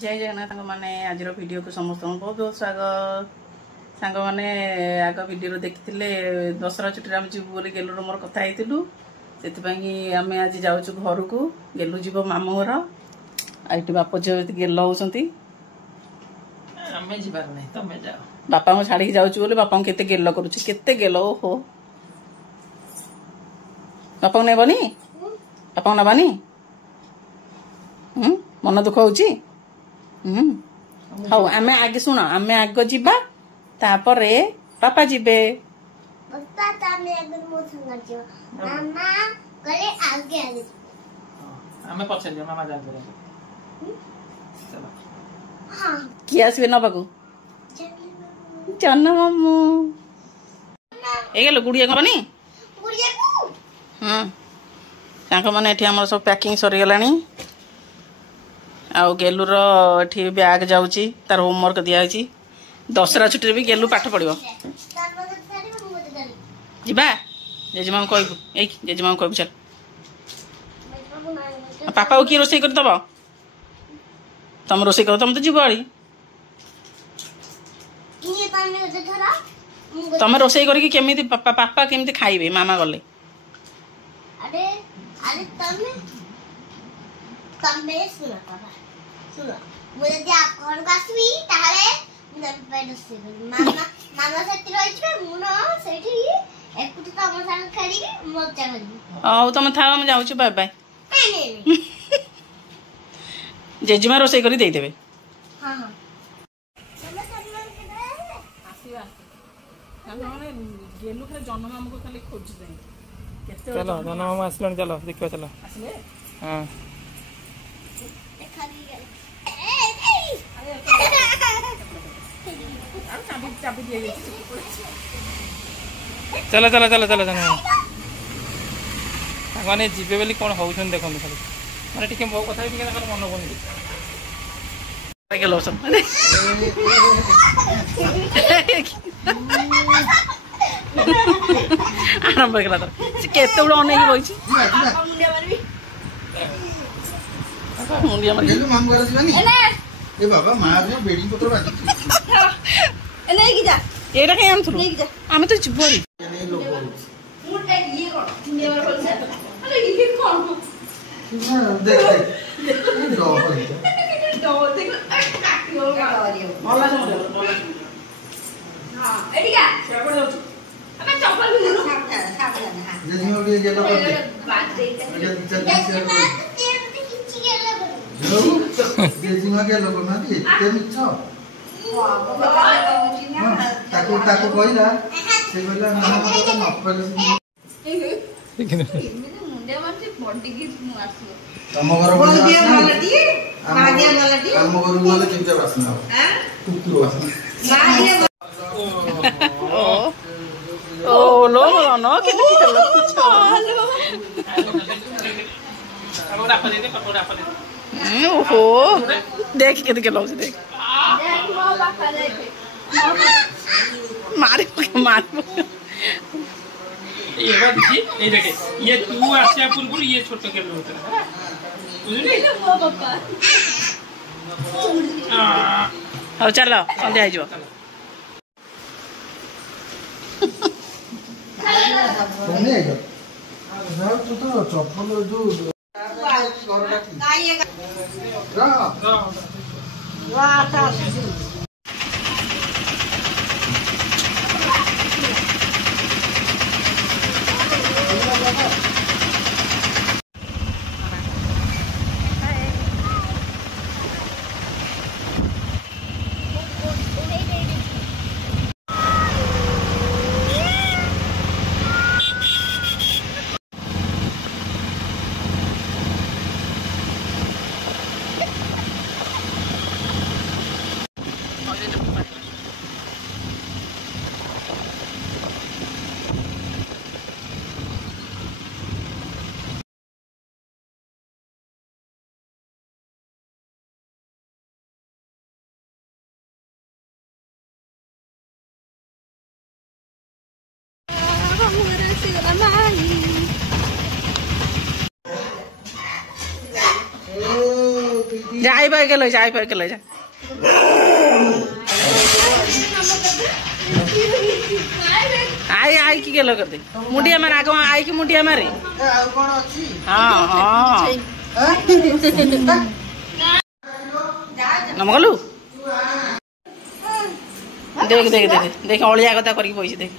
जय जगन्नाथ मैंने आज वीडियो को समस्त बहुत बहुत स्वागत सांग मैंने आग वीडियो देखी दशहरा छुट्टी आम जीव बोली गेलुर मोर कथा से आम आज जाऊँ घर को गेलु जीव मामू घर आई बाप झील गेल होती बापा को छाड़ी जाऊँ बापा को केते गेल करुचे केते गेल ओहो बापा को नेबनी बापा को नबानी मन दुख होची हाउ आमे आगे सुन आमे आग जीवा तापरे पापा जीवे पापा तामे आगे मो संग जीव मामा करे आगे आगे आमे पछे जे मामा जान करे चलो हां की आसीबे नबाकू जन्म मामू ए गेलो गुड़िया कोनी गुड़िया को हां तांको माने एठी हमर सब पैकिंग सरी गलानी आउ गेलुर एठी बैग जाउची तार होमवर्क दिया होची दशहरा छुट्टी भी गेलु पाठ पढ़िबो जीबा जेजमा को कहबो ए जेजमा को कहबो चल पापा को की रोसई कर दबो तुम रोसई कर तुम तो जीबो आड़ी तुम रोसई करके केमिति पापा केमिति खाइबे मामा गले अरे अरे तमे सुना पापा सुनो मुझे आप घर कासबी ताले मुझे पेड़ से मामा मामा से रहिबे मुनो सेठी एकुटी तो हमर संग खेली मजा करबी आउ तुम था हम जाउछु बाय बाय नहीं जेजमा रोसई करी देई देबे हां हां गेलु खाली जन्म मामू को खाली खोज दे चलो जन्म मामू आसलन चलो देखियो चलो आसले हां चाबी दिए चलो चलो चलो चलो जन्म माने जीवे बोली कोन होउछन देखो खाली माने टिके मो कथा टिके मन कोनी गेलो सब आरंभ करा तो केते बड़ अनेक बइछि मुंडिया मार गेलु मामू घर जीवानी ए बाबा मार जो बेडी पत्र बाजी एने की जा एटा के आम थुरु आमे तो जिबोरी नहीं लोग मुंडा ये कोन मुंडिया मार बोलछा अरे ये कोन देख देख डो होई डो देख काटी हो गया मोला मोला हां एडिगा सेपड़ जाउछु अबे चप्पल भी लो साफ जाना हां जे जियो के गेलो करते बात दे जे जियो के लोग ना दी ते मिछ ताको ताको कहिला से कहला ना तो नपल मुंडे मारते बॉडी की आसी तम घर बोल दिया मालटी मादिया मालटी हम घर बोल केते वासना हां कुकुर वासना ओ लो नो केते की लो अब राप दे दे पटो राप दे ओहो देख केते के लो देख देख मो बापा देख मार ये बात देखिए ये देखे ये तू आसिया पुरपुर ये छोटो के लोग होता बुझली मो बापा हो चलो संध्या आइजो सोने आइलो जा तू तो चप्पल जो घर राखी रा जा आई पाए के ले जा आई की गेलो कर दे मुंडिया मार आगो आई की मुंडिया मारे हाँ हाँ नमगलु देख देख देख देख अलिया कथा करके पैसे देख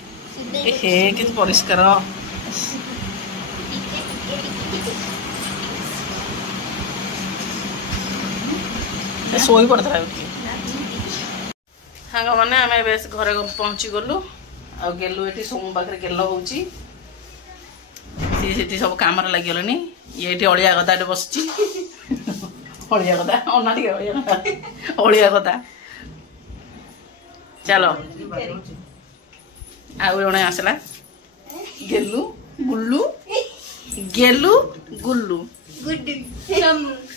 हे कि परिष्कार शोई पड़ता सांग मैंने आम बेस घरे पहुँची गलु आ गेलु ये सोमू पाखे गेल हो सब कम लगे ये अलिया गदा बस अलिया गदा अना टे अलिया गदा चलो आउ जड़े आसला गेलु गुल्लू गेलु गुल्लू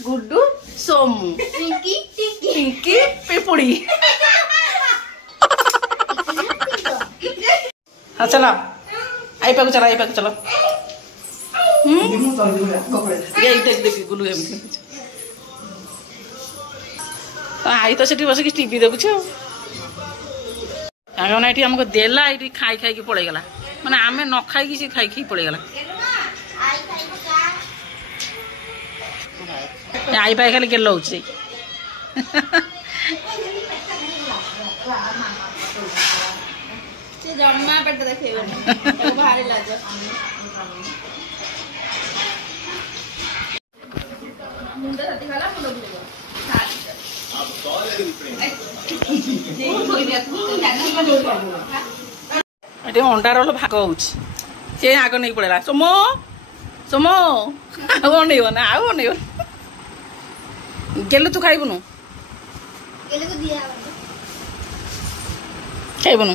गुड्डू सोमू पिंकी पिपुड़ी हाँ चलो आई पाक चलो देख गुल्लू आई तो सेठी बस टीवी देखुच मैंने ये आमको देला ये खाई खाई पड़ेगला मैंने आम न खाई सी खाई खाई पड़ेगला आई पाई खाली गेल हो जम्मा पेट देखैबनी भारी लाज मुंडा साथी खाला मुंडा बुलेबो ये अंडा रोल भाग हो आग नहीं पड़ेगा सोमो सोमो अनेब ना आउ अनेब गेलु तू खाइबुनु खाइबुनु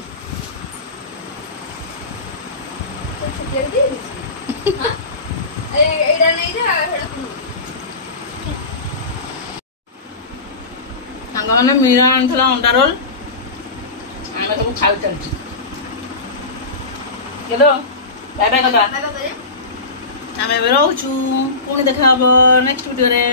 सांग मैंने मीरा आना अंडा रोल आम सब खाऊ चलु चलो बाय बाय कथा आम रोचु पुणी देखा नेक्स्ट वीडियो रे।